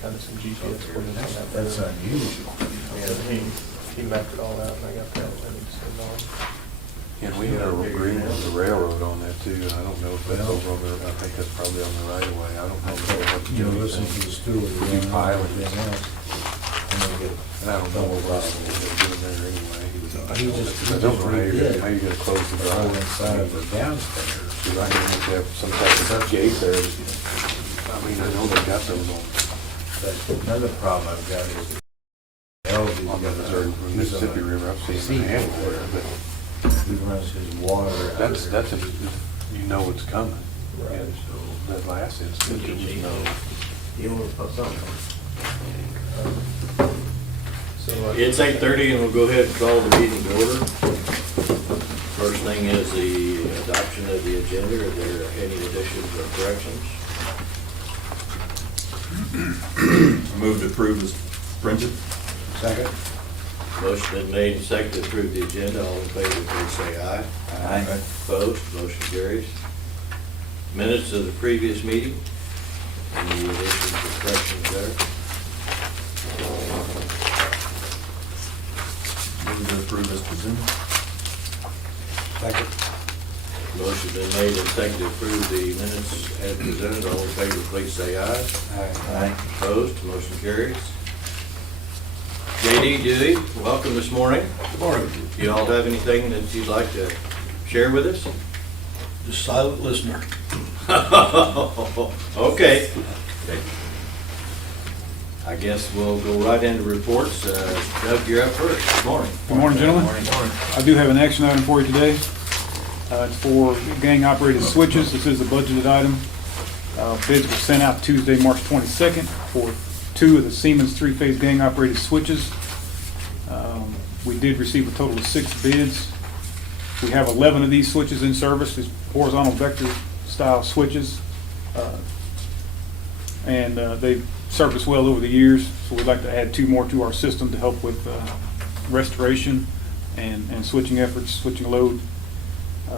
kind of some GPS coordinates on that. That's unusual. Yeah, he mapped it all out, and I got that, and he sent on. And we had an agreement with the railroad on that too, and I don't know if that's over on the, I think that's probably on the right of way. I don't know what the You know, Joey listen to the thinks. steward. You pilot it. everything else. And they get And I don't know what they're doing there anyway. He just- I don't know how you're gonna close the the whole drive. inside of the downstairs. Because I can have to have some type of gate there. I mean, I know they got those on But another problem I've got is the Missouri, Mississippi River. I've seen them handle there, but he runs his water out of that's if you know it's coming. Right. And so that last instance, it was no. You want to put something? So, It's 8:30 and we'll go ahead and call the meeting to order. First thing is the adoption of the agenda. Are there any additions or corrections? Move to approve as printed. Second? Motion been made and seconded to approve the agenda. All in favor, please say aye. Aye. Opposed, motion carries. Minutes of the previous meeting. Any additions or corrections there? Move to approve as presented. Second. Motion been made and seconded to approve the minutes as presented. All in favor, please say aye. Aye. Opposed, motion carries. JD Dewey, welcome this morning. Good morning. You all have anything that you'd like to share with us? Just silent listener. Okay. I guess we'll go right into reports. Doug, you're up first. Good morning. Good morning, gentlemen. I do have an action item for you today. It's for gang-operated switches. This is a budgeted item. Bids were sent out Tuesday, March 22nd for 2 of the Siemens 3-phase gang-operated switches. We did receive a total of 6 bids. We have 11 of these switches in service, these horizontal vector-style switches. And they've served us well over the years, so we'd like to add 2 more to our system to help with restoration and switching efforts, switching load.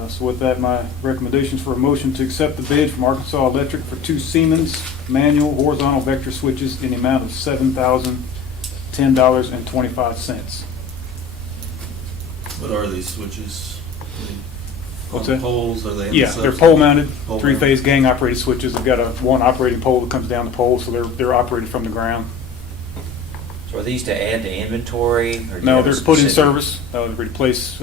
So with that, my recommendations for a motion to accept the bid from Arkansas Electric for 2 Siemens manual horizontal vector switches in the amount of $7,010.25. What are these switches? What's On that? poles, are they in the Yeah, they're substation? pole mounted, Pole 3-phase gang operated switches. They've got one operating pole that comes down the pole, so they're operated from the ground. So are these to add to inventory? Or do you No, have a they're put in specific- service, replace,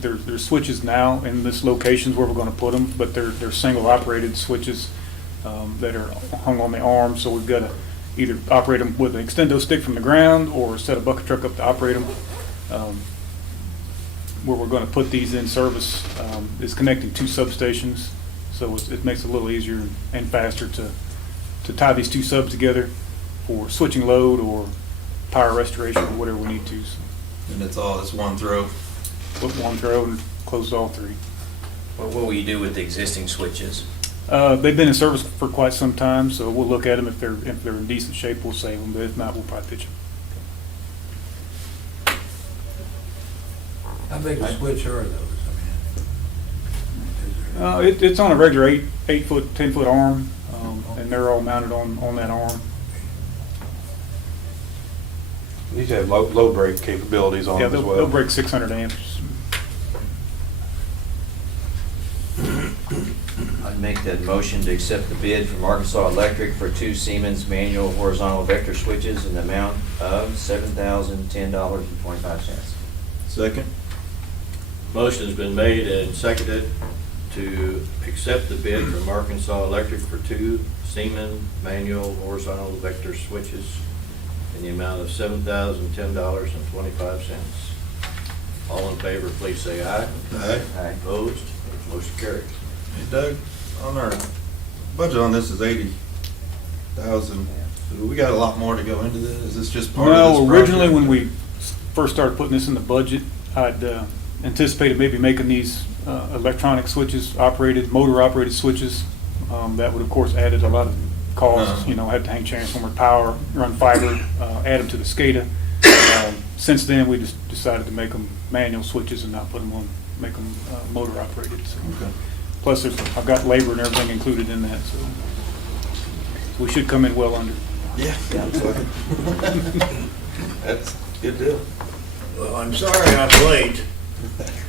there's switches now in this locations where we're gonna put them, but they're single operated switches that are hung on the arm, so we've gotta either operate them with an extendo stick from the ground or set a bucket truck up to operate them. Where we're gonna put these in service is connecting 2 substations, so it makes it a little easier and faster to tie these 2 subs together for switching load or power restoration or whatever we need to. So And it's one throw. put one throw and close all 3. What will you do with the existing switches? They've been in service for quite some time, so we'll look at them. If they're in decent shape, we'll save them, but if not, we'll probably pitch them. How big a switch are those? I mean, It's on a regular 8-foot, 10-foot arm, and they're all mounted on that arm. These have low break capabilities on Yeah, them as well. they'll break 600 amps. I'd make that motion to accept the bid from Arkansas Electric for 2 Siemens manual horizontal vector switches in the amount of $7,010.25. Second. Motion's been made and seconded to accept the bid from Arkansas Electric for 2 Siemens manual horizontal vector switches in the amount of $7,010.25. All in favor, please say aye. Aye. Aye. Opposed, motion carries. Hey Doug, on our budget on this is 80,000. So we got a lot more to go into this. Is this just part of this No, project? originally when we first started putting this in the budget, I'd anticipated maybe making these electronic switches operated, motor operated switches. That would of course added a lot of costs, had to hang transformer power, run fiber, add them to the SCADA. Since then, we just decided to make them manual switches and not make them motor operated. So. Okay. Plus, I've got labor and everything included in that, so we should come in well under. Yeah. That's a good deal. Well, I'm sorry I'm late.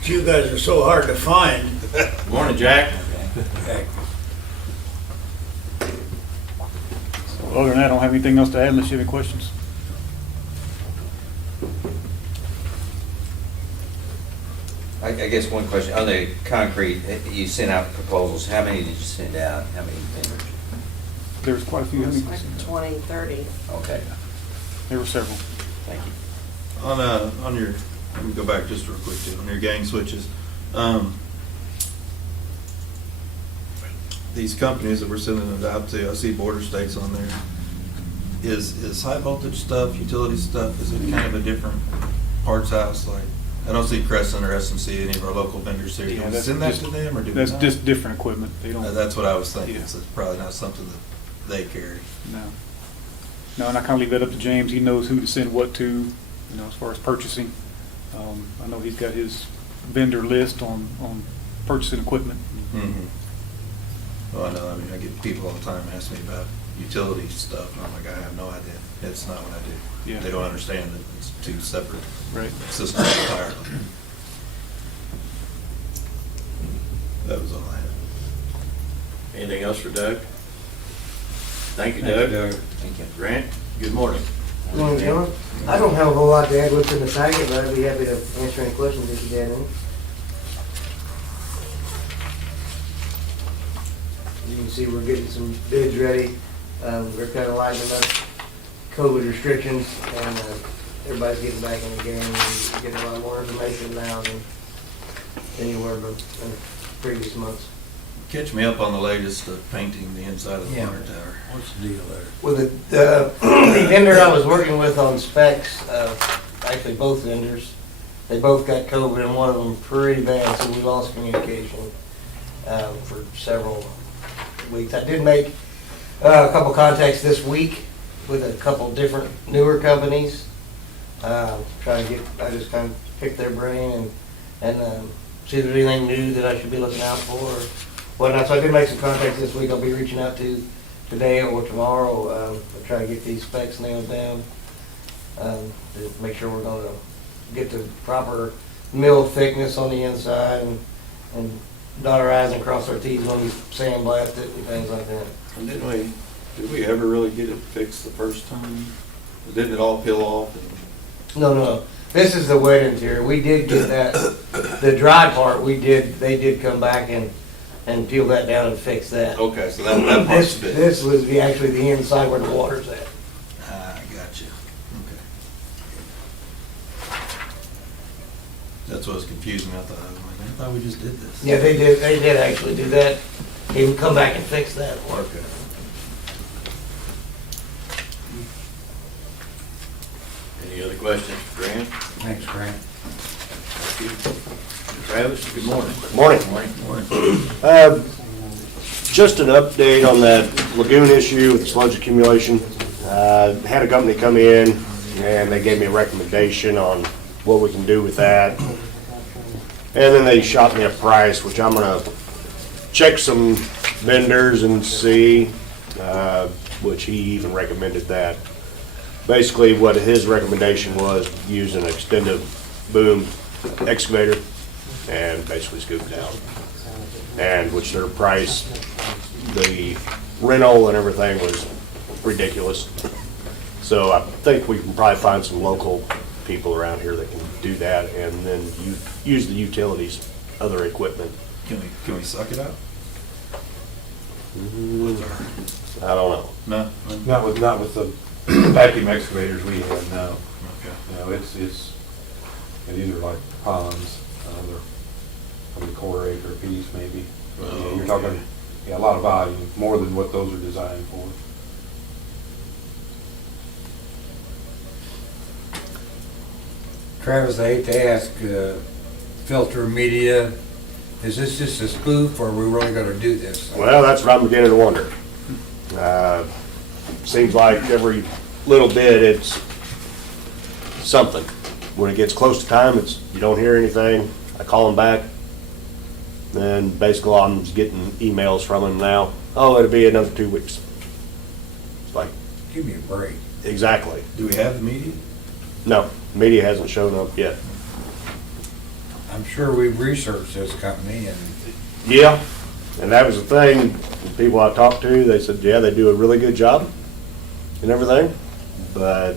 You guys are so hard to find. Morning, Jack. Other than that, I don't have anything else to add unless you have any questions. I guess one question, on the concrete, you sent out proposals, how many did you send out? How many vendors? There's quite a few. How many? Like 20, 30. Okay, There were several. thank you. On your, let me go back just real quick too, on your gang switches. These companies that we're sending it out to, I see border states on there. Is high voltage stuff, utility stuff, is it kind of a different parts house? Like, I don't see Crescent or SMC, any of our local vendors here. Do Yeah, we that's send that just- to them or do we That's not? just different equipment. They don't. That's what I was thinking, Yeah. so it's probably not something that they carry. No. No, and I kind of leave that up to James. He knows who to send what to, you know, as far as purchasing. I know he's got his vendor list on purchasing equipment. Well, I know, I mean, I get people all the time ask me about utility stuff, and I'm like, I have no idea. It's not what I do. Yeah. They don't understand that it's two separate Right. systems entirely. That was all I had. Anything else for Doug? Thank you, Doug. Thank you. Grant, good morning. Morning, gentlemen. I don't have a whole lot to add what's in the packet, but I'd be happy to answer any questions if you had any. You can see we're getting some bids ready. We're kind of lightening up COVID restrictions, and everybody's getting back in the game and getting a lot more information now than anywhere but in previous months. Catch me up on the latest painting the inside of the Yeah. water tower. What's the deal there? With the vendor I was working with on specs, actually both vendors, they both got COVID and one of them pretty bad, so we lost communication for several weeks. I did make a couple contacts this week with a couple different newer companies. Trying to get, I just kind of picked their brain and see if there's anything new that I should be looking out for or whatnot. So I did make some contacts this week. I'll be reaching out to today or tomorrow. I'll try to get these specs nailed down to make sure we're gonna get the proper mill thickness on the inside and dot our i's and cross our t's when we sandblast it and things like that. And did we ever really get it fixed the first time? Didn't it all peel off? No. This is the wet interior. We did get that, the dry part, they did come back and peel that down and fix that. Okay, so that part's bit. This was actually the inside where the water's at. Ah, gotcha. Okay. That's what was confusing. I thought we just did this. Yeah, they did actually do that. He would come back and fix that. Okay. Any other questions for Grant? Thanks, Grant. Thank you. Travis, good morning. Morning. Just an update on that lagoon issue with the sludge accumulation. Had a company come in and they gave me a recommendation on what we can do with that. And then they shot me a price, which I'm gonna check some vendors and see, which he even recommended that. Basically, what his recommendation was, use an extended boom excavator and basically scoop down. And which their price, the rental and everything was ridiculous. So I think we can probably find some local people around here that can do that and then use the utilities, other equipment. Can we suck it out? I don't know. No. Not with the vacuum excavators we have now. Okay. You know, and these are like ponds, they're probably quarter acre piece maybe. But, yeah, you're talking, a lot of volume, more than what those are designed for. Travis, I hate to ask, filter media, is this just a spoof or are we really gonna do this? Well, that's what I'm beginning to wonder. Seems like every little bit, it's something. When it gets close to time, you don't hear anything. I call them back. Then basically I'm getting emails from them now. Oh, it'll be another 2 weeks. It's like, Give me a break. Exactly. Do we have the media? No, media hasn't shown up yet. I'm sure we've researched this company and Yeah, and that was the thing, the people I talked to, they said, yeah, they do a really good job and everything, but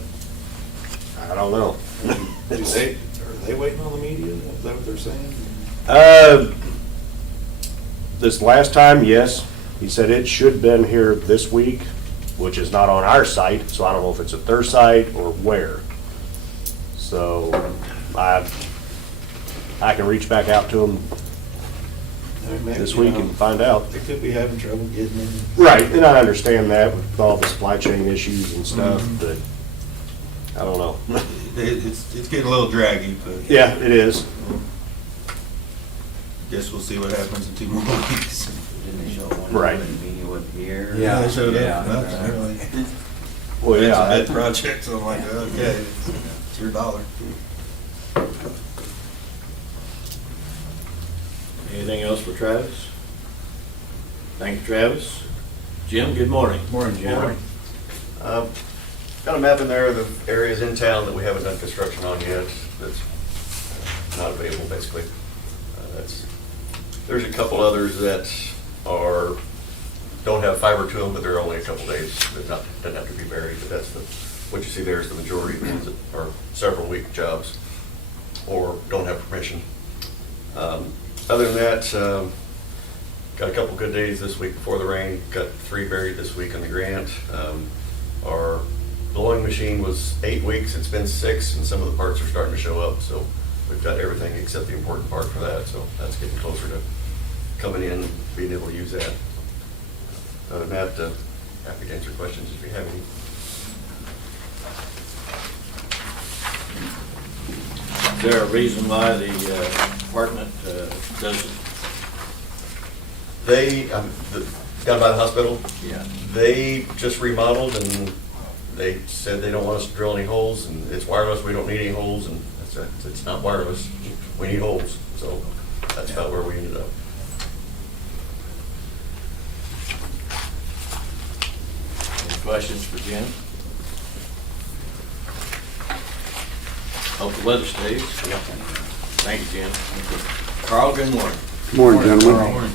I don't know. Are they waiting on the media? Is that what they're saying? This last time, yes, he said it should have been here this week, which is not on our site, so I don't know if it's at their site or where. So I can reach back out to them this week and find out. They could be having trouble getting in. Right, and I understand that with all the supply chain issues and stuff, but I don't know. It's getting a little draggy, but. Yeah, it is. Guess we'll see what happens in 2 more weeks. Didn't they show one? Right. The media wasn't here. Yeah. They showed Yeah. up. They're like, Well, it's a yeah, big project, so I'm like, okay, it's your dollar. Anything else for Travis? Thank you, Travis. Jim, good morning. Morning, Jim. Got a map in there of the areas in town that we haven't done construction on yet, that's not available, basically. There's a couple others that don't have fiber to them, but they're only a couple days, doesn't have to be buried, but that's what you see there is the majority of the ones that are several week jobs or don't have permission. Other than that, got a couple good days this week before the rain, got 3 buried this week on the grant. Our blowing machine was 8 weeks, it's been 6, and some of the parts are starting to show up, so we've got everything except the important part for that, so that's getting closer to coming in, being able to use that. Other than that, happy to answer questions if you have any. Is there a reason why the department doesn't? They, down by the hospital, Yeah. they just remodeled and they said they don't want us to drill any holes, and it's wireless, we don't need any holes, and it's not wireless, we need holes, so that's about where we ended up. Any questions for Jim? Hope the weather stays. Thank you, Jim. Carl, good morning. Morning, gentlemen.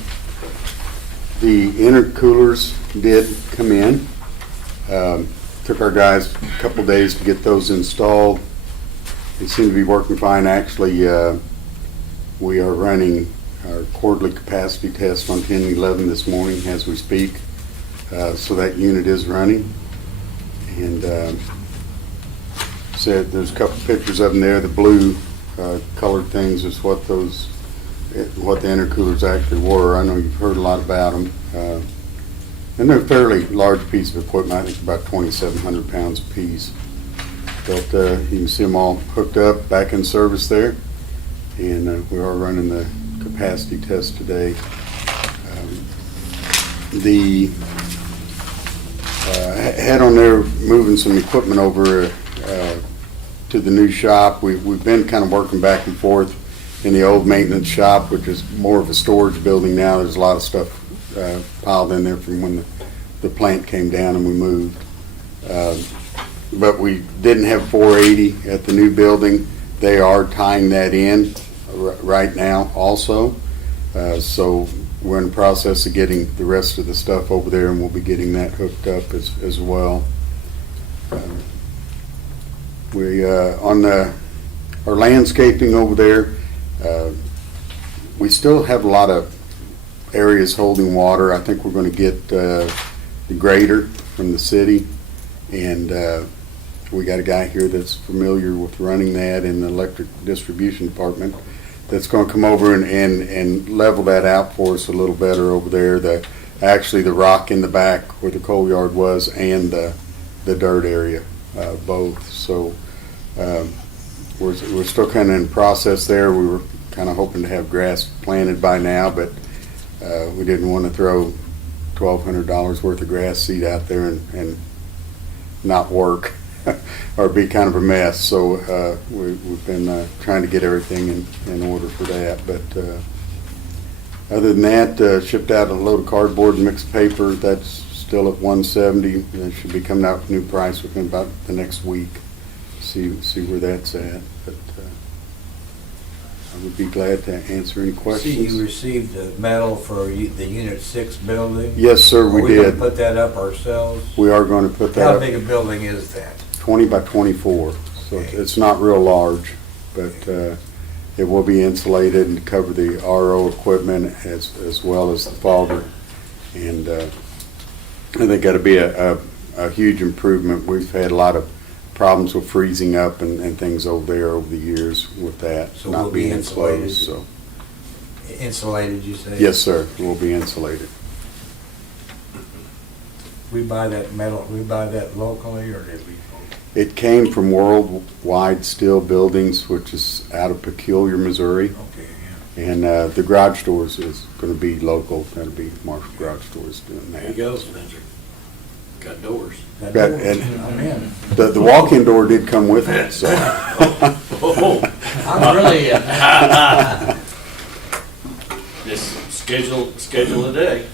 The intercoolers did come in. Took our guys a couple days to get those installed. They seem to be working fine. Actually, we are running our quarterly capacity test on 10 and 11 this morning as we speak. So that unit is running. And so there's a couple pictures of them there. The blue colored things is what the intercoolers actually were. I know you've heard a lot about them. And they're a fairly large piece of equipment. I think about 2,700 pounds a piece. But you can see them all hooked up, back in service there. And we are running the capacity test today. The head on there, moving some equipment over to the new shop. We've been kind of working back and forth in the old maintenance shop, which is more of a storage building now. There's a lot of stuff piled in there from when the plant came down and we moved. But we didn't have 480 at the new building. They are tying that in right now also. So we're in the process of getting the rest of the stuff over there, and we'll be getting that hooked up as well. We on our landscaping over there, we still have a lot of areas holding water. I think we're going to get the grader from the city, and we got a guy here that's familiar with running that in the electric distribution department that's going to come over and level that out for us a little better over there. Actually the rock in the back where the coal yard was and the dirt area, both. So we're still kind of in process there. We were kind of hoping to have grass planted by now, but we didn't want to throw $1,200 worth of grass seed out there and not work or be kind of a mess. So we've been trying to get everything in order for that. But other than that, shipped out a load of cardboard and mixed paper. That's still at 170. They should be coming out with a new price within about the next week. See where that's at. But I would be glad to answer any See, you questions. received a medal for the Unit 6 building? Yes, sir, we Are we gonna did. put that up ourselves? We are going to put that How up. big a building is that? 20 by 24, so it's not real large, but it will be insulated and cover the RO equipment as well as the fogger. And I think that'll be a huge improvement. We've had a lot of problems with freezing up and things over there over the years with that, So we'll not be being insulated? enclosed, so. Insulated, you say? Yes, sir, it will be insulated. We buy that metal, we buy that locally, or did we? It came from Worldwide Steel Buildings, which is out of Peculiar, Missouri. Okay, And the garage doors is going to be local. That'll be Marshall Garage Doors doing There you that. go, Spencer. Got doors. yeah. Got- That and- door, I'm in. The walk-in door did come with it, so. Oh, I'm really, just schedule a day.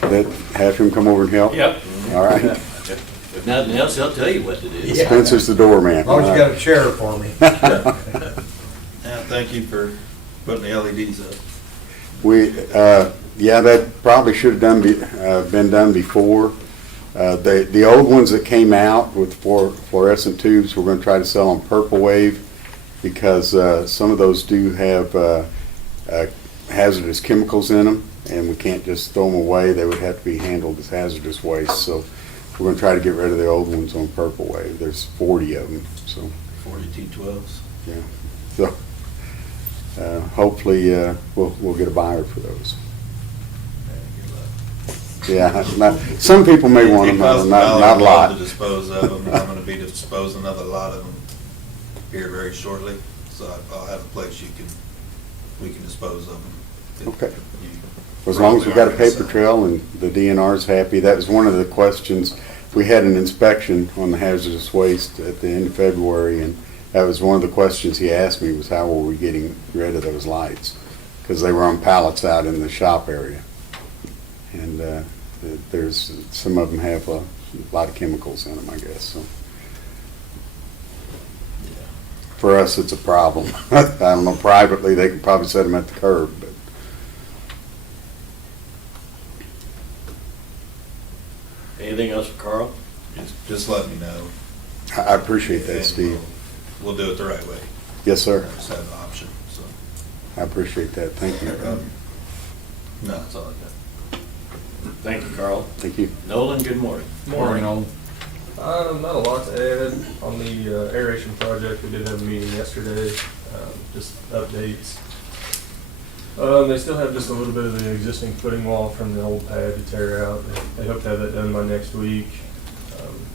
That, have him come over and help? Yep. All right. If nothing else, he'll tell you what to do. Yeah. Spencer's the doorman. As long as you got a chair for me. Yeah, thank you for putting the LEDs up. Yeah, that probably should have been done before. The old ones that came out with fluorescent tubes, we're going to try to sell on Purple Wave because some of those do have hazardous chemicals in them, and we can't just throw them away. They would have to be handled as hazardous waste. So we're going to try to get rid of the old ones on Purple Wave. There's 40 of them, so 4212s. yeah. So hopefully we'll get a buyer for those. Yeah, some people may want them, not a lot. To dispose of them, and I'm gonna be disposing of a lot of them here very shortly, so I'll have a place we can dispose of them. Okay. As long as we got a paper trail and the DNR's happy, that was one of the questions. We had an inspection on the hazardous waste at the end of February, and that was one of the questions he asked me was how were we getting rid of those lights? Because they were on pallets out in the shop area. And some of them have a lot of chemicals in them, I guess, so. For us, it's a problem. I don't know, privately, they could probably set them at the curb, but. Anything else for Carl? Just let me know. I appreciate that, and Steve. We'll do it the right way. Yes, sir. Just have an option, so. I appreciate that. Thank you. No, that's all I got. Thank you, Carl. Thank you. Nolan, good morning. Morning. Not a lot to add on the aeration project. We did have a meeting yesterday, just updates. They still have just a little bit of the existing footing wall from the old pad to tear out. They hope to have that done by next week.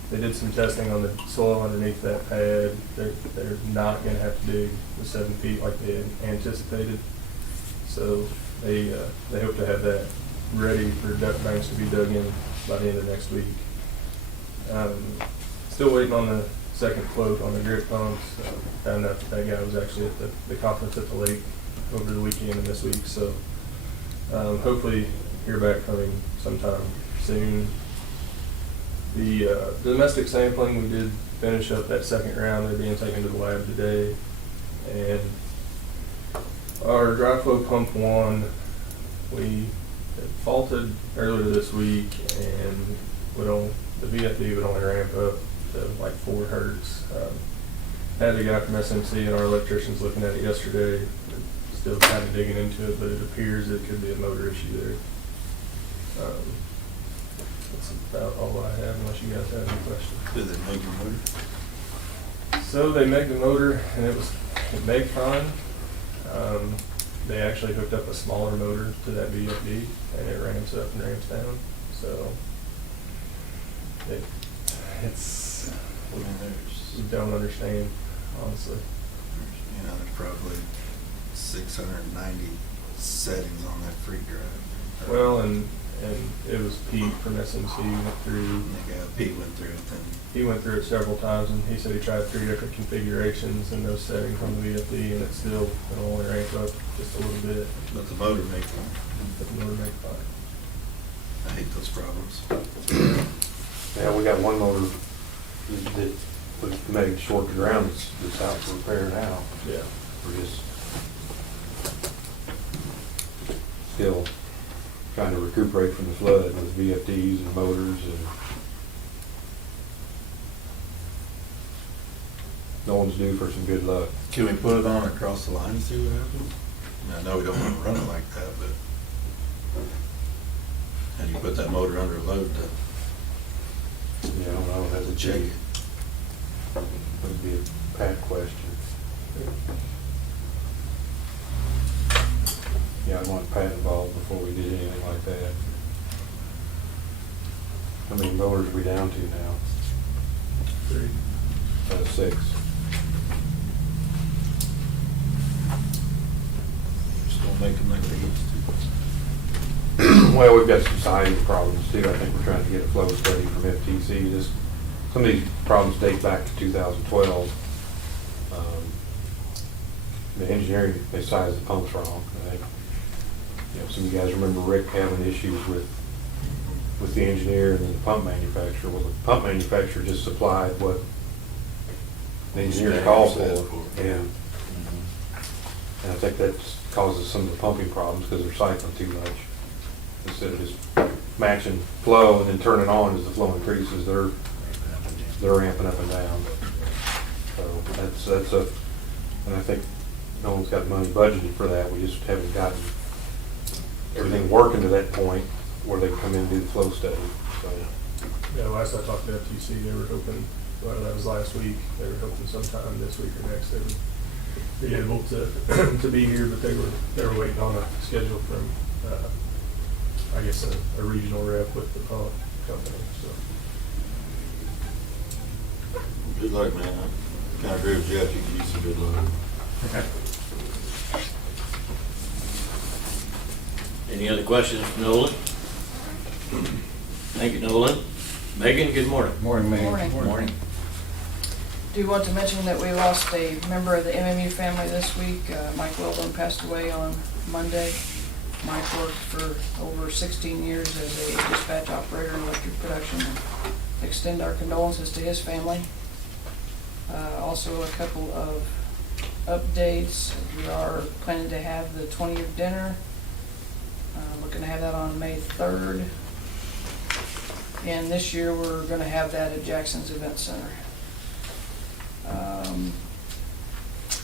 They did some testing on the soil underneath that pad. They're not gonna have to dig the 7 feet like they had anticipated. So they hope to have that ready for duct banks to be dug in by the end of next week. Still waiting on the second quote on the drip pumps. Found out that guy was actually at the conference at the lake over the weekend and this week, so hopefully hear back from him sometime soon. The domestic sampling, we did finish up that second round. They're being taken to the lab today. And our dry flow pump 1, we had faulted earlier this week, and the VFD would only ramp up to like 4 hertz. Had a guy from SMC and our electricians looking at it yesterday. Still kind of digging into it, but it appears it could be a motor issue there. That's about all I have, unless you guys have any questions. Did they make your motor? So they made the motor, and it made fine. They actually hooked up a smaller motor to that VFD, and it ramps up and ramps down. So it's we don't understand, honestly. You know, there's probably 690 settings on that free drive. Well, and it was Pete from SMC went through. Pete went through it then. He went through it several times, and he said he tried 3 different configurations and those settings on the VFD, and it'll only ramp up just a little bit. But the motor makes fine. But the motor make fine. I hate those problems. Yeah, we got one motor that was made short to ground that's out for repair now. Yeah. We're just still trying to recuperate from the flood with VFDs and motors and no one's due for some good luck. Can we put it on across the line and see what happens? I mean, I know we don't want to run it like that, but how do you put that motor under a load to Yeah, I don't know, that's a check it? Would be a Pat question. Yeah, I'd want Pat involved before we did anything like that. How many motors are we down to now? 3. 6. Just don't make them like they used to. Well, we've got some sizing problems too. I think we're trying to get a flow study from FTC. Some of these problems date back to 2012. The engineering, they sized the pumps wrong. I think, some of you guys remember Rick having issues with the engineer and then the pump manufacturer. Well, the pump manufacturer just supplied what the engineer called for. Yeah. And I think that causes some of the pumping problems because they're cycling too much. Instead of just matching flow and then turning on as the flow increases, they're ramping up and down. So and I think no one's got money budgeted for that. We just haven't gotten everything working to that point where they can come in and do the flow study. So, Yeah, last I talked to FTC, they were hoping, well, that was last week, they were hoping sometime this week or next they would be able to be here, but they were waiting on a schedule from, I guess, a regional rep with the pump company, so. Good luck, man. I kind of agree with Jeff. You can use some good luck. Any other questions for Nolan? Thank you, Nolan. Megan, good morning. Morning, Mayor. Morning. Morning. Do want to mention that we lost a member of the MMU family this week. Mike Weldon passed away on Monday. Mike worked for over 16 years as a dispatch operator in electric production. Extend our condolences to his family. Also, a couple of updates. We are planning to have the 20-year dinner. Looking to have that on May 3rd. And this year, we're going to have that at Jackson's Event Center.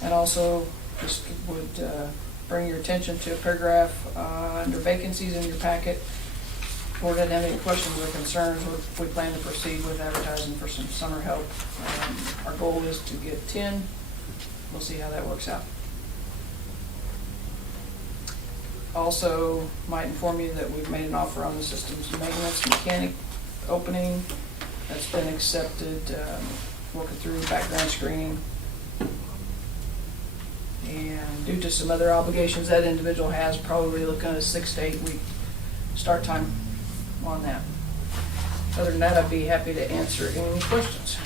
And also, just would bring your attention to a paragraph under vacancies in your packet. If the board doesn't have any questions or concerns, we plan to proceed with advertising for some summer help. Our goal is to get 10. We'll see how that works out. Also, might inform you that we've made an offer on the systems maintenance mechanic opening. That's been accepted, working through background screening. And due to some other obligations that individual has, probably looking at a 6 to 8 week start time on that. Other than that, I'd be happy to answer any questions.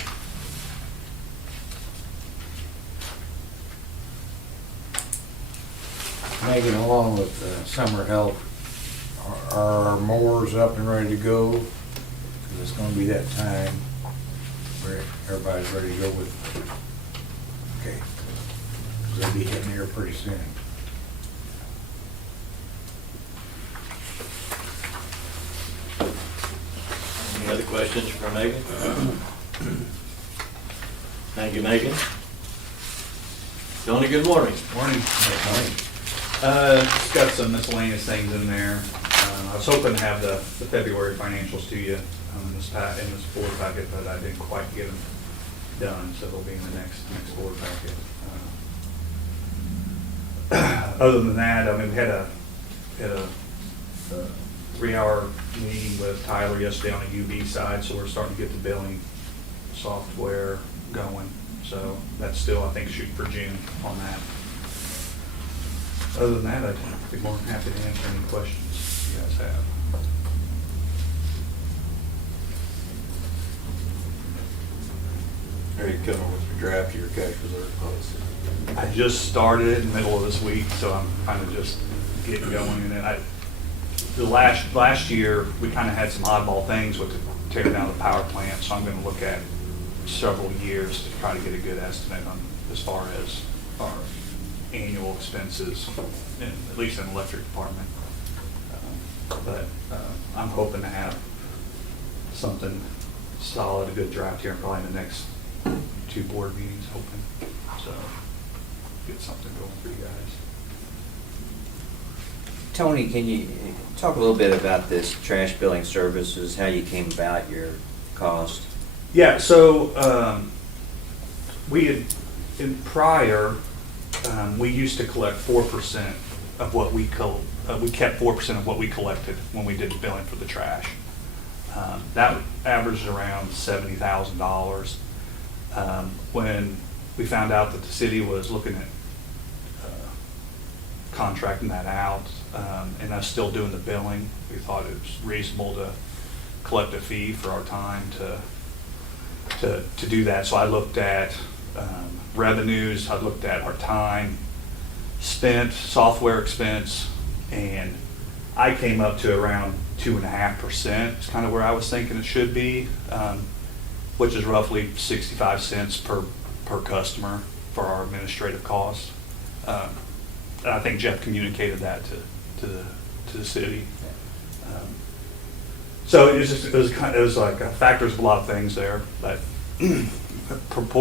Megan, along with summer help, are our mowers up and ready to go? 'Cause it's gonna be that time where everybody's ready to go with, okay. 'Cause they'll be hitting here pretty soon. Any other questions for Megan? Thank you, Megan. Tony, good morning. Morning. Just got some miscellaneous things in there. I was hoping to have the February financials to you in this board packet, but I didn't quite get them done, so they'll be in the next board packet. Other than that, I mean, we had a 3-hour meeting with Tyler yesterday on the UV side, so we're starting to get the billing software going. So that's still, I think, shooting for June on that. Other than that, I'd be more than happy to answer any questions you guys have. Are you coming with your draft of your cash reserve policy? I just started it in the middle of this week, so I'm kind of just getting going, and then the last year, we kind of had some oddball things with tearing down the power plant, so I'm gonna look at several years to try to get a good estimate on, as far as our annual expenses, at least in the electric department. But I'm hoping to have something solid, a good draft here in probably in the next 2 board meetings, hoping. So, get something going for you guys. Tony, can you talk a little bit about this trash billing services, how you came about your cost? Yeah, so we had, in prior, we used to collect 4% of what we kept 4% of what we collected when we did the billing for the trash. That averaged around $70,000. When we found out that the city was looking at contracting that out, and us still doing the billing, we thought it was reasonable to collect a fee for our time to do that. So I looked at revenues, I looked at our time spent, software expense, and I came up to around 2.5%. It's kind of where I was thinking it should be, which is roughly 65 cents per customer for our administrative costs. And I think Jeff communicated that to the city. So it was like a factors of a lot of things there, but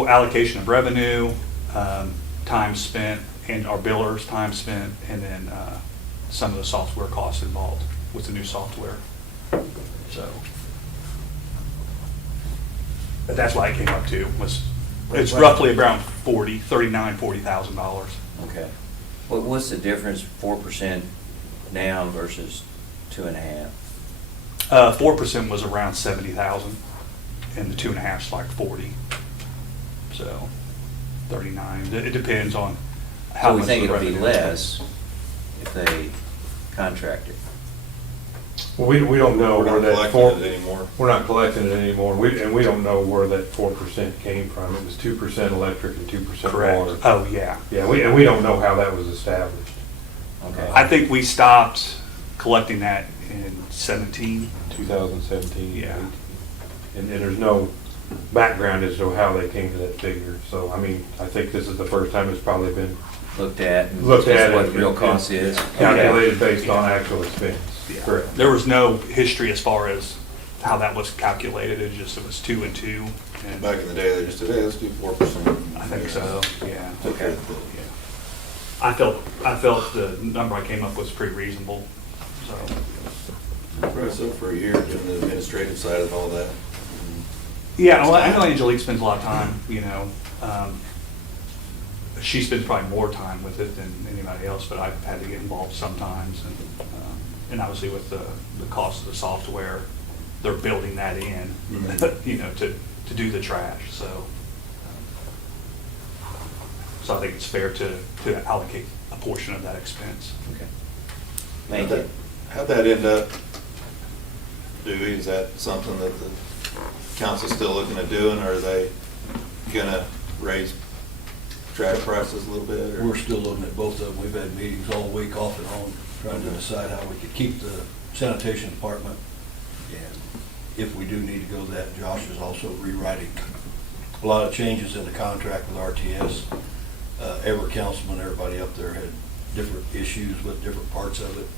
allocation of revenue, time spent, and our billers' time spent, and then some of the software costs involved with the new software. So, but that's what I came up to, it's roughly around $40,000. Okay. What's the difference, 4% now versus 2.5%? 4% was around 70,000, and the 2.5 is like 40. So 39. It depends on how So we much think the it'll be revenue less if they contract it. Well, we don't know We're where not that collecting it anymore. We're not collecting it anymore, and we don't know where that 4% came from. It was 2% electric and 2% Correct. water. Oh, yeah. Yeah, we don't know how that was established. Okay. I think we stopped collecting that in 17. 2017. Yeah. And there's no background as to how they came to that figure. So, I mean, I think this is the first time it's probably been Looked at and looked at what and- the real cost is. calculated based on actual expense. Yeah. Correct. There was no history as far as how that was calculated. It was 2 and 2. And Back in the day, they just said, hey, let's do 4%. I think so. Yeah. Okay. Yeah. I felt the number I came up with was pretty reasonable. So. Right, so for a year, doing the administrative side of all that. Yeah, well, I know Angelique spends a lot of time, she spends probably more time with it than anybody else, but I've had to get involved sometimes. And obviously with the cost of the software, they're building that in, to do the trash, so. So I think it's fair to allocate a portion of that expense. Okay. Thank you. How'd that end up, Dewey? Is that something that the council's still looking at doing, or are they gonna raise trash prices a little bit? Or? We're still looking at both of them. We've had meetings all week off and on, trying to decide how we could keep the sanitation department. And if we do need to go that, Josh is also rewriting a lot of changes in the contract with RTS. Every councilman, everybody up there had different issues with different parts of it.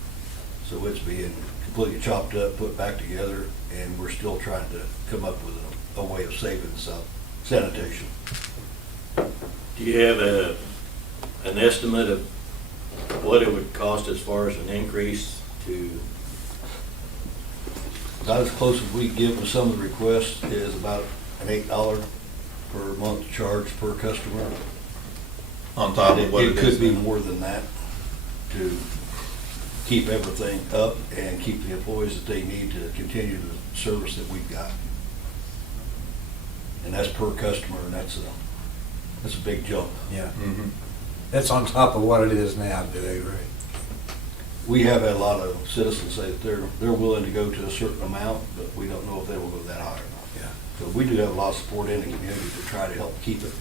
So it's being completely chopped up, put back together, and we're still trying to come up with a way of saving some sanitation. Do you have an estimate of what it would cost as far as an increase to? About as close as we give with some of the requests is about an $8 per month charge per customer. On top of what It it could is be now. more than that to keep everything up and keep the employees that they need to continue the service that we've got. And that's per customer, and that's a big jump. Yeah. Mhm. That's on top of what it is now today, right? We have had a lot of citizens say that they're willing to go to a certain amount, but we don't know if they will go that high or not. Yeah. So we do have a lot of support in the community to try to help keep it.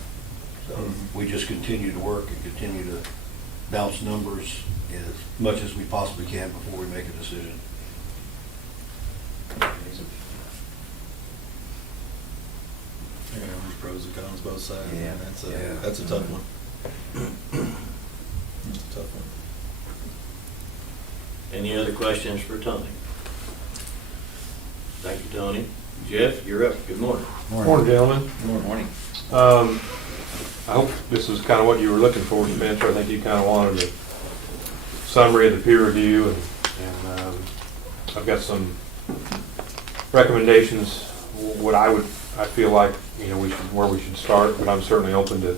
So we just continue to work and continue to bounce numbers as much as we possibly can before we make a decision. pros and cons both sides. Yeah. And Yeah. that's a tough one. It's a tough one. Any other questions for Tony? Thank you, Tony. Jeff, you're up. Good morning. Morning, gentlemen. Morning. I hope this is kind of what you were looking for, Spencer. I think you kind of wanted a summary of the peer review, and I've got some recommendations, what I feel like, where we should start, but I'm certainly open to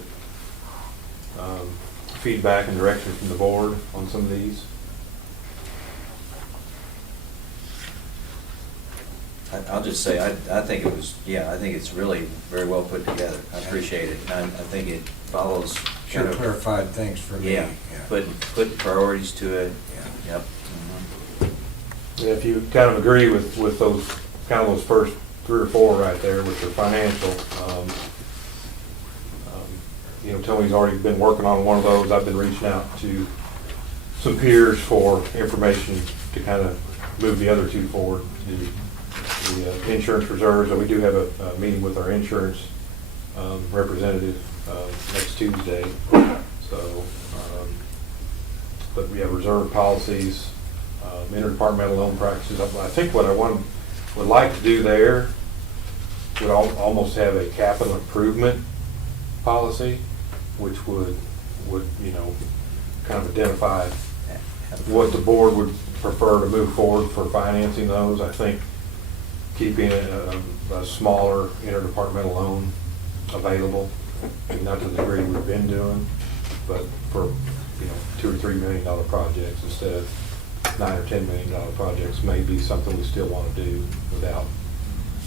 feedback and direction from the board on some of these. I'll just say, I think it was, I think it's really very well put together. I appreciate it. And I think it follows Sure kind of, clarified things for me. putting priorities to it. Yeah. Yep. And if you kind of agree with those, kind of those first 3 or 4 right there, which are financial, Tony's already been working on one of those. I've been reaching out to some peers for information to kind of move the other 2 forward. The insurance reserves, we do have a meeting with our insurance representative next Tuesday. So, but we have reserve policies, interdepartmental loan practices. I think what I would like to do there would almost have a capital improvement policy, which would kind of identify what the board would prefer to move forward for financing those. I think keeping a smaller interdepartmental loan available, not to the degree we've been doing, but for $2 or $3 million projects instead of $9 or $10 million projects may be something we still want to do without.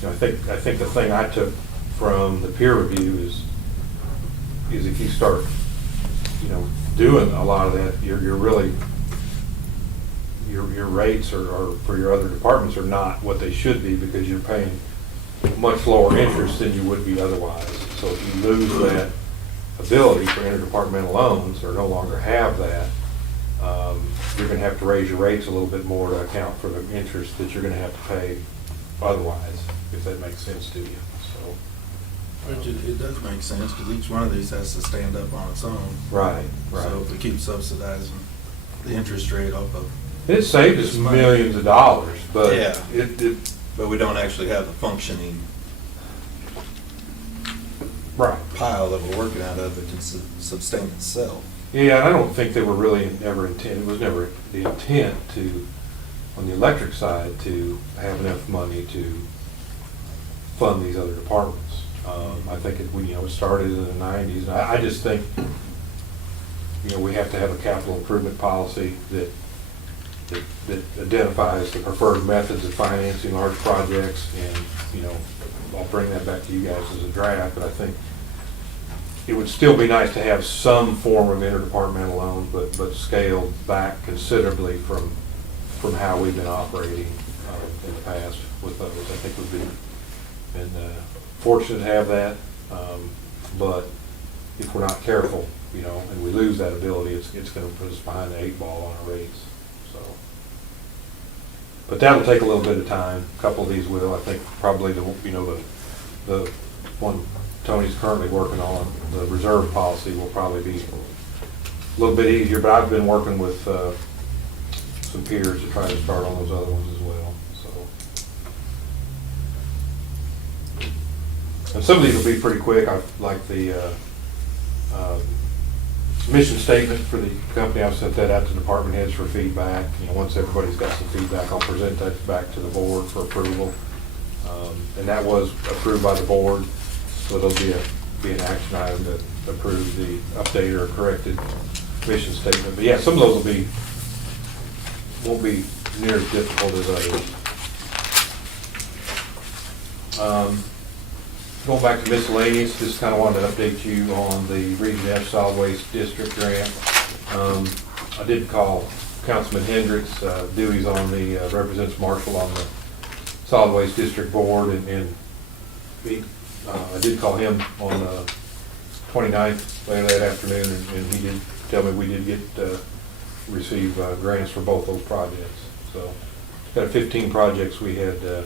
I think the thing I took from the peer review is if you start doing a lot of that, you're really your rates are for your other departments are not what they should be, because you're paying much lower interest than you would be otherwise. So if you lose that ability for interdepartmental loans, or no longer have that, you're going to have to raise your rates a little bit more to account for the interest that you're going to have to pay otherwise, if that makes sense to you. So, Which it does make sense, because each one of these has to stand up on its own. right. So if we keep subsidizing the interest rate off of. It saved us millions of dollars, but Yeah. it But we don't actually have a functioning right. pile that we're working out of that can sustain itself. Yeah, and I don't think they were really ever intended, it was never the intent to, on the electric side, to have enough money to fund these other departments. I think it started in the 90s, and I just think, we have to have a capital improvement policy that identifies the preferred methods of financing large projects, and, I'll bring that back to you guys as a draft, but I think it would still be nice to have some form of interdepartmental loans, but scaled back considerably from how we've been operating in the past with those. I think we've been fortunate to have that, but if we're not careful, and we lose that ability, it's going to put us behind the 8 ball on our rates. So, but that'll take a little bit of time. A couple of these will. I think probably the one Tony's currently working on, the reserve policy, will probably be a little bit easier, but I've been working with some peers to try to start on those other ones as well. So, and some of these will be pretty quick. I like the mission statement for the company. I've sent that out to department heads for feedback. Once everybody's got some feedback, I'll present that back to the board for approval. And that was approved by the board, so there'll be an action item to approve the updated or corrected mission statement. But yeah, some of those won't be near as difficult as others. Going back to miscellaneous, just kind of wanted to update you on the Region F Solid Waste District grant. I did call Councilman Hendricks, Dewey's represents Marshall on the Solid Waste District Board, and I did call him on the 29th later that afternoon, and he did tell me we did receive grants for both those projects. So, got 15 projects. We had the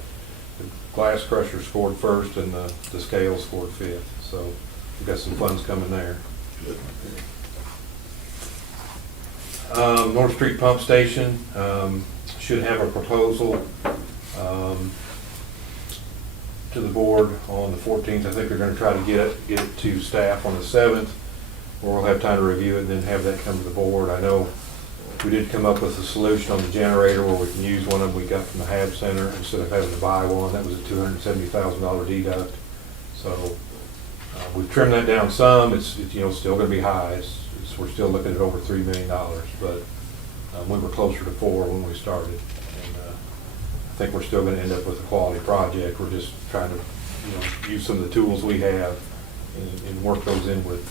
glass crusher scored first, and the scale scored 5th. So we've got some funds coming there. North Street Pump Station, should have a proposal to the board on the 14th. I think they're gonna try to get it to staff on the 7th, where we'll have time to review it and then have that come to the board. I know we did come up with a solution on the generator where we can use one of them we got from the HAB Center instead of having to buy one. That was a $270,000 deduct. So we've trimmed that down some. It's still gonna be high. We're still looking at over $3 million, but we were closer to 4 when we started. And I think we're still gonna end up with a quality project. We're just trying to use some of the tools we have and work those in with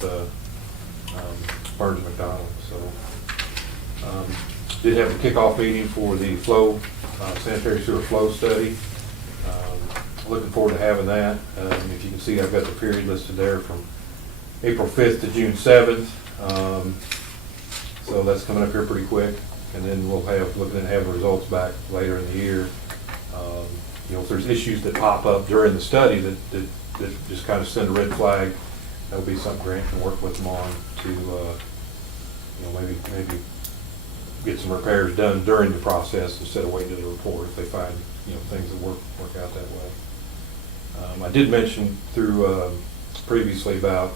Burns McDonald. So did have a kickoff meeting for the sanitary sewer flow study. Looking forward to having that. If you can see, I've got the period listed there from April 5th to June 7th. So that's coming up here pretty quick, and then we'll looking at having results back later in the year. If there's issues that pop up during the study that just kind of send a red flag, that'll be something Grant can work with them on to maybe get some repairs done during the process instead of waiting to the report if they find things that work out that way. I did mention through previously about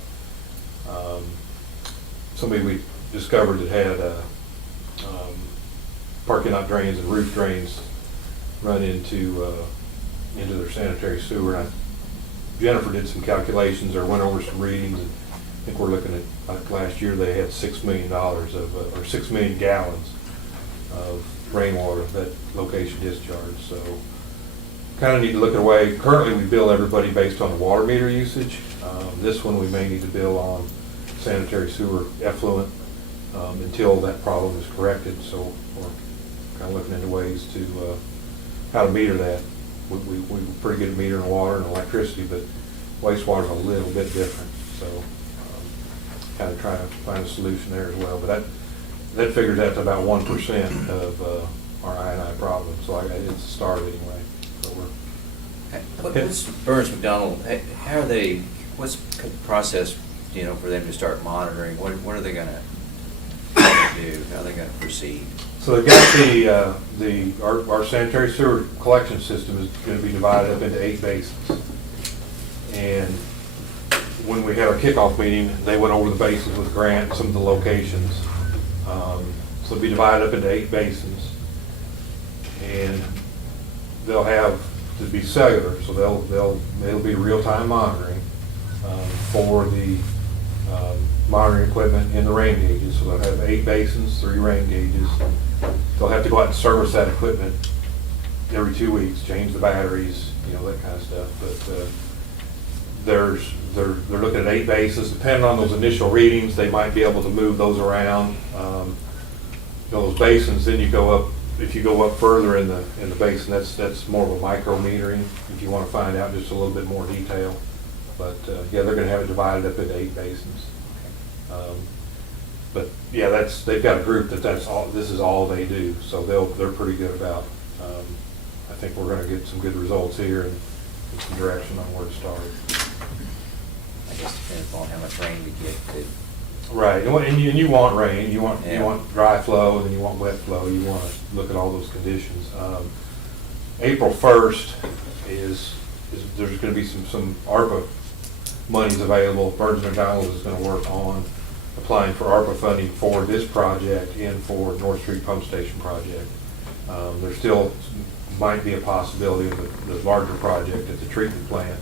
somebody we discovered that had parking lot drains and roof drains run into their sanitary sewer. And Jennifer did some calculations or went over some readings. And I think we're looking at, like last year, they had $6 million or 6 million gallons of rainwater that location discharged. So kind of need to look at a way. Currently, we bill everybody based on the water meter usage. This one we may need to bill on sanitary sewer effluent until that problem is corrected. So we're kind of looking into ways to how to meter that. We're pretty good at metering water and electricity, but wastewater is a little bit different. So kind of trying to find a solution there as well. But that figures out to about 1% of our I&I problem. So it's a start anyway. So What's Burns McDonald, how are they, what's the process, for them to start monitoring? What are they gonna do? How are they gonna proceed? So they've got our sanitary sewer collection system is gonna be divided up into 8 basins. And when we had our kickoff meeting, they went over the basins with Grant, some of the locations. So it'll be divided up into 8 basins. And they'll have to be cellular, so they'll be real-time monitoring for the monitoring equipment in the rain gauges. So they'll have 8 basins, 3 rain gauges. They'll have to go out and service that equipment every 2 weeks, change the batteries, that kind of stuff. But they're looking at 8 basins. Depending on those initial readings, they might be able to move those around. Those basins, then you go up. If you go up further in the basin, that's more of a micrometering. If you want to find out just a little bit more detail, but yeah, they're going to have it divided up into 8 basins. But yeah, they've got a group that's all. This is all they do, so they're pretty good about. I think we're going to get some good results here and some direction on where to start. I guess depends on how much rain we get. Right, and you want rain, you want dry flow, and then you want wet flow. You want to look at all those conditions. April 1st is there's going to be some ARPA monies available. Burns McDonald is going to work on applying for ARPA funding for this project and for North Street Pump Station project. There still might be a possibility of the larger project at the treatment plant,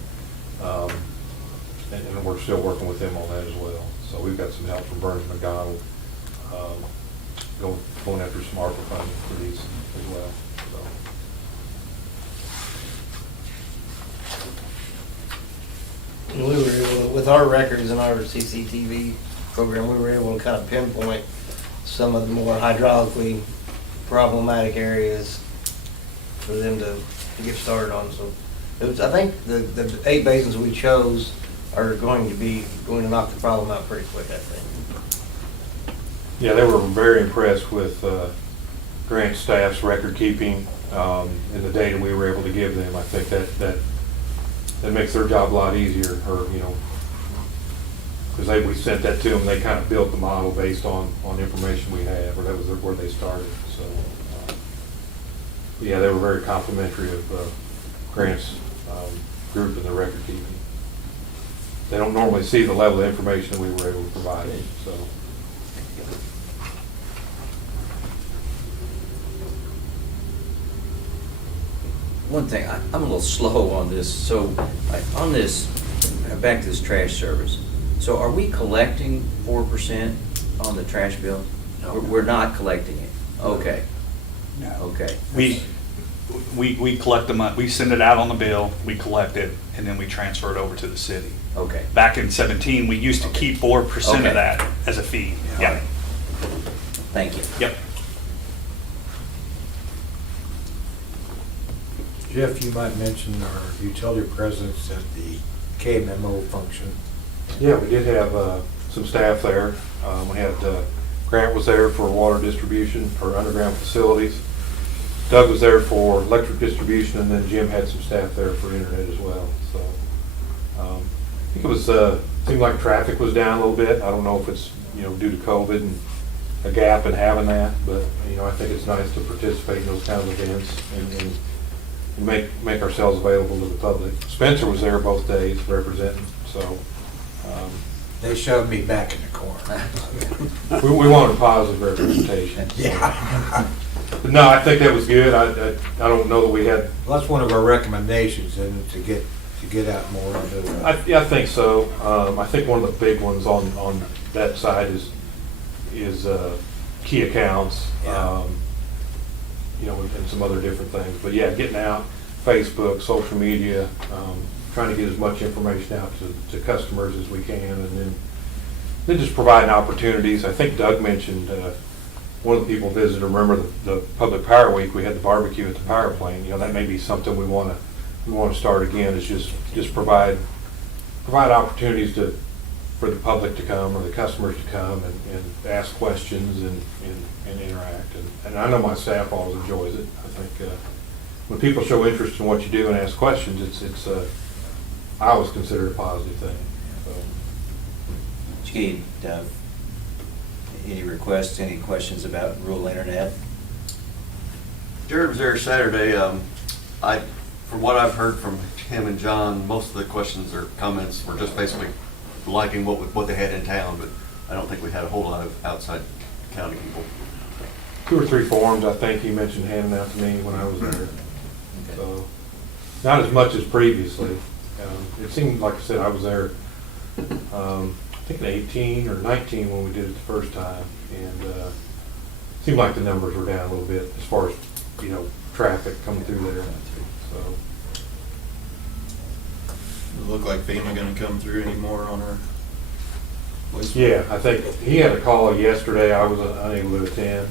and we're still working with them on that as well. So we've got some help from Burns McDonald going after some ARPA funding for these as well. And we were able, with our records and our CCTV program, we were able to kind of pinpoint some of the more hydraulically problematic areas for them to get started on. So I think the 8 basins we chose are going to knock the problem out pretty quick, I think. Yeah, they were very impressed with Grant staff's record keeping and the data we were able to give them. I think that makes their job a lot easier, or because we sent that to them, they kind of built the model based on information we have, or that was where they started, so. Yeah, they were very complimentary of Grant's group and the record keeping. They don't normally see the level of information that we were able to provide, so. One thing, I'm a little slow on this, so on this, back to this trash service. So are we collecting 4% on the trash bill? No. We're not collecting it? Okay, No. okay. We collect the money, we send it out on the bill, we collect it, and then we transfer it over to the city. Okay. Back in 17, we used to keep 4% Okay. of that as a fee. Yeah. Thank you. Yep. Jeff, you might mention our utility presence at the KMMO function. Yeah, we did have some staff there. We had Grant was there for water distribution for underground facilities. Doug was there for electric distribution, and then Jim had some staff there for internet as well. So I think it was seemed like traffic was down a little bit. I don't know if it's due to COVID and a gap in having that, but I think it's nice to participate in those kind of events and make ourselves available to the public. Spencer was there both days representing, so. They shoved me back in the corner. We wanted positive representation. Yeah. But no, I think that was good. I don't know that we had. Well, that's one of our recommendations, and to get out more into. I think so. I think one of the big ones on that side is key accounts. Yeah. And some other different things. But yeah, getting out, Facebook, social media, trying to get as much information out to customers as we can, and then just providing opportunities. I think Doug mentioned one of the people visited. Remember the Public Power Week? We had the barbecue at the power plant. That may be something we want to start again. Is just provide opportunities for the public to come or the customers to come and ask questions and interact. And I know my staff always enjoys it. I think when people show interest in what you do and ask questions, it's I always consider it a positive thing. So. Ski, any requests, any questions about rural internet? Jared was there Saturday. From what I've heard from him and John, most of the questions or comments were just basically liking what they had in town, but I don't think we had a whole lot of outside county people. 2 or 3 forms, I think he mentioned handing out to me when I was there. Okay. So, not as much as previously. It seemed, like I said, I was there, I think in 18 or 19 when we did it the first time, and it seemed like the numbers were down a little bit as far as, traffic coming through there. So. Does it look like FEMA gonna come through anymore on our wastewater? Yeah, I think he had a call yesterday. I was unable to attend.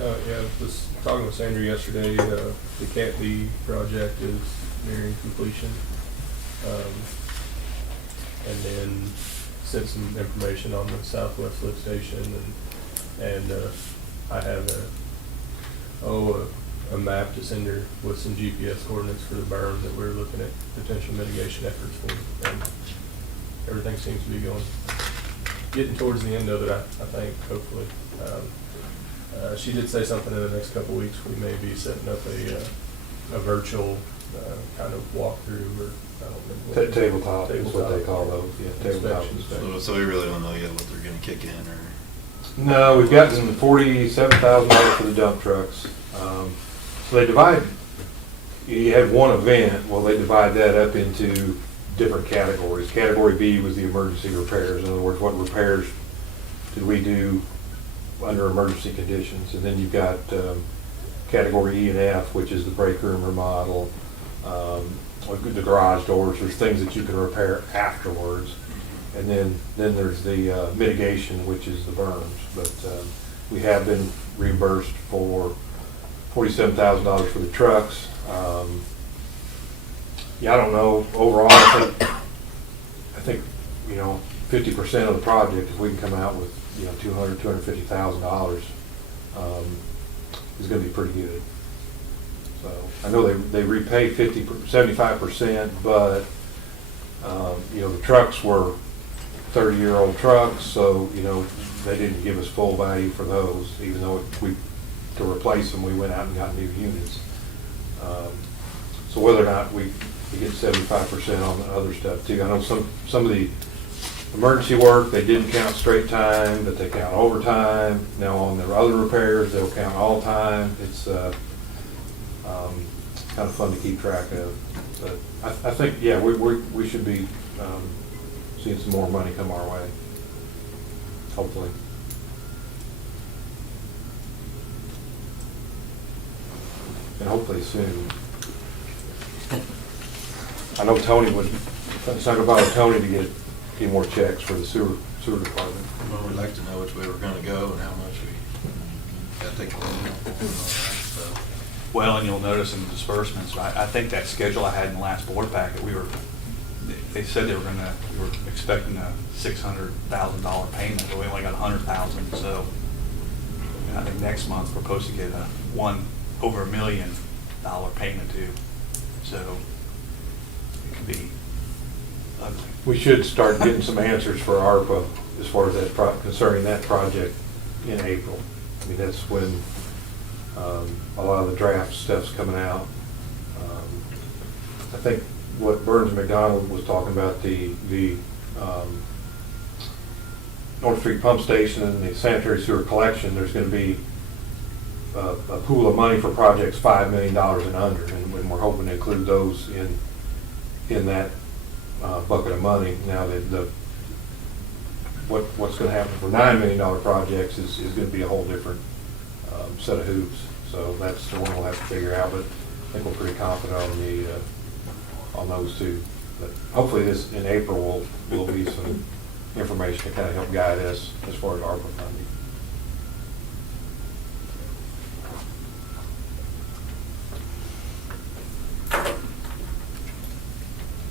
Yeah, was talking with Sandra yesterday, the Cat B project is nearing completion. And then sent some information on the Southwest lift station, and I have a map to send her with some GPS coordinates for the berm that we're looking at potential mitigation efforts for. And everything seems to be getting towards the end of it, I think, hopefully. She did say something in the next couple of weeks, we may be setting up a virtual kind of walkthrough, or I don't know. Tabletop is what they call those. Yeah, tabletop inspection. So we really don't know yet what they're gonna kick in, or? No, we've gotten $47,000 for the dump trucks. So they divide, you had one event, well, they divide that up into different categories. Category B was the emergency repairs. In other words, what repairs did we do under emergency conditions? And then you've got category E and F, which is the break room remodel, the garage doors. There's things that you can repair afterwards. And then there's the mitigation, which is the berms. But we have been reimbursed for $47,000 for the trucks. Yeah, I don't know. Overall, I think 50% of the project, if we can come out with $250,000, is going to be pretty good. So I know they repay 75%, but the trucks were 30-year-old trucks, so, you know, they didn't give us full value for those, even though to replace them, we went out and got new units. So whether or not we get 75% on the other stuff too. I know some of the emergency work, they didn't count straight time, but they count overtime. Now on their other repairs, they'll count all time. It's kind of fun to keep track of. But I think, yeah, we should be seeing some more money come our way, hopefully. And hopefully soon. I know Tony would, it's not about Tony to get a few more checks for the sewer department. Well, we'd like to know which way we're gonna go and how much we gotta take a look at. So, Well, and you'll notice in the disbursements, I think that schedule I had in the last board packet, they said we were expecting a $600,000 payment, but we only got $100,000, so. And I think next month we're supposed to get over $1 million payment due, so it could be ugly. We should start getting some answers for ARPA as far as that concerning that project in April. I mean, that's when a lot of the draft stuff's coming out. I think what Burns McDonald was talking about, the North Street Pump Station and the sanitary sewer collection, there's going to be a pool of money for projects $5 million and under, and we're hoping to include those in that bucket of money. Now, what's going to happen for $9 million projects is going to be a whole different set of hoops. So that's the one we'll have to figure out. But I think we're pretty confident on those two. But hopefully, in April will be some information to kind of help guide us as far as ARPA funding.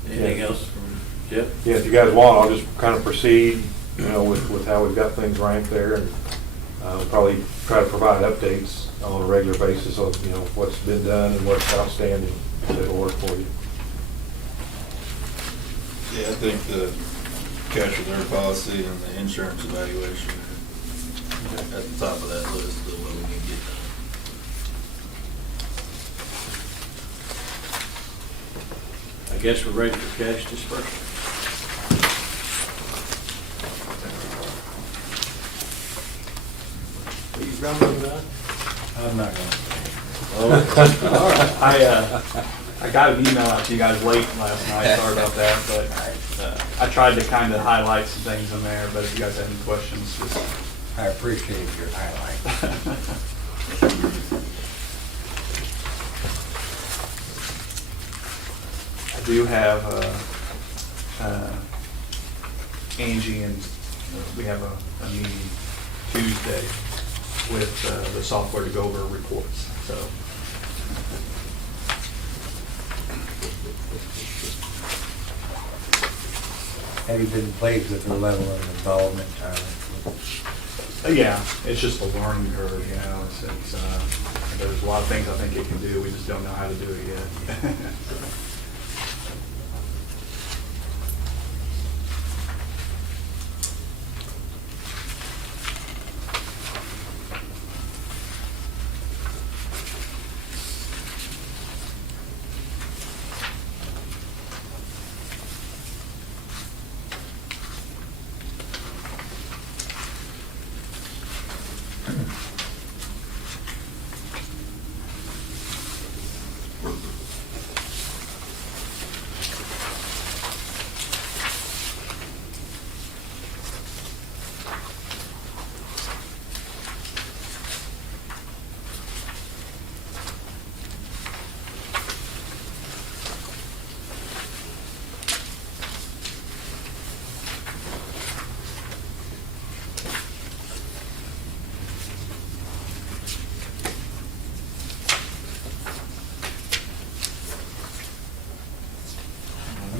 Anything else from Jeff? Yeah, if you guys want, I'll just kind of proceed, with how we've got things ranked there, and probably try to provide updates on a regular basis of, what's been done and what's outstanding, if it'll work for you. yeah, I think the cash reserve policy and the insurance evaluation at the top of that list of what we need to get done. I guess we're ready for cash disbursement. Are you grumbling about? I'm not gonna. I got an email out to you guys late last night, sorry about that, but I tried to kind of highlight some things in there, but if you guys have any questions, just. I appreciate your highlight. I do have Angie, and we have a meeting Tuesday with the software to go over reports, so. Have you been pleased with the level of involvement, Tyler? Yeah, it's just a learning curve, there's a lot of things I think it can do, we just don't know how to do it yet.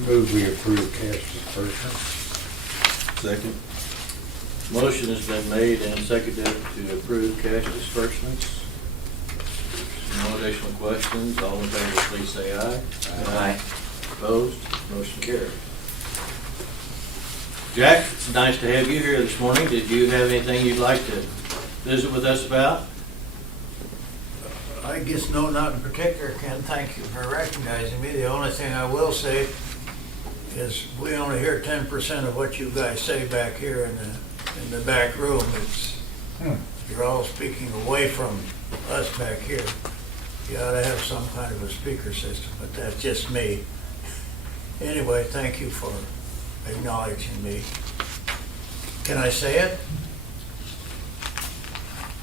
Move we approve cash disbursement. Second. Motion has been made and seconded to approve cash disbursements. No additional questions. All in favor, please say aye. Aye. Opposed? Motion carried. Jack, it's nice to have you here this morning. Did you have anything you'd like to visit with us about? I guess no, not in particular, Ken. Thank you for recognizing me. The only thing I will say is we only hear 10% of what you guys say back here in the back room. It's, you're all speaking away from us back here. You ought to have some kind of a speaker system, but that's just me. Anyway, thank you for acknowledging me. Can I say it?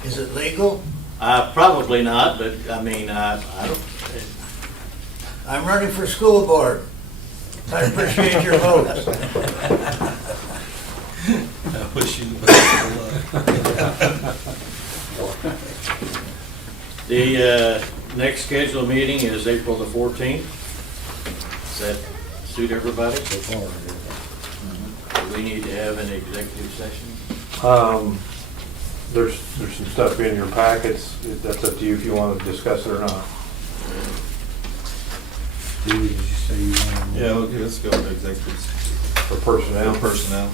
Is it legal? Probably not, but I mean, I don't. I'm running for school board. I appreciate your vote. I wish you the best of luck. The next scheduled meeting is April the 14th. Does that suit everybody? So far, Do we need to have an executive session? There's some stuff in your packets. That's up to you if you want to discuss it or not. Did you say you wanted? Yeah, okay, let's go to executives. For personnel. Personnel.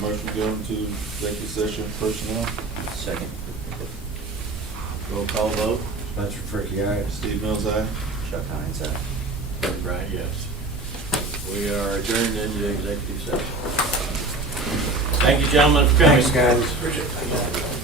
Motion to go into executive session personnel. Second. Roll call vote. Spencer Tricky, aye. Steve Mills, aye. Chuck Hines, aye. Brian, yes. We are adjourned into executive session. Thank you, gentlemen, for coming. Thanks, guys.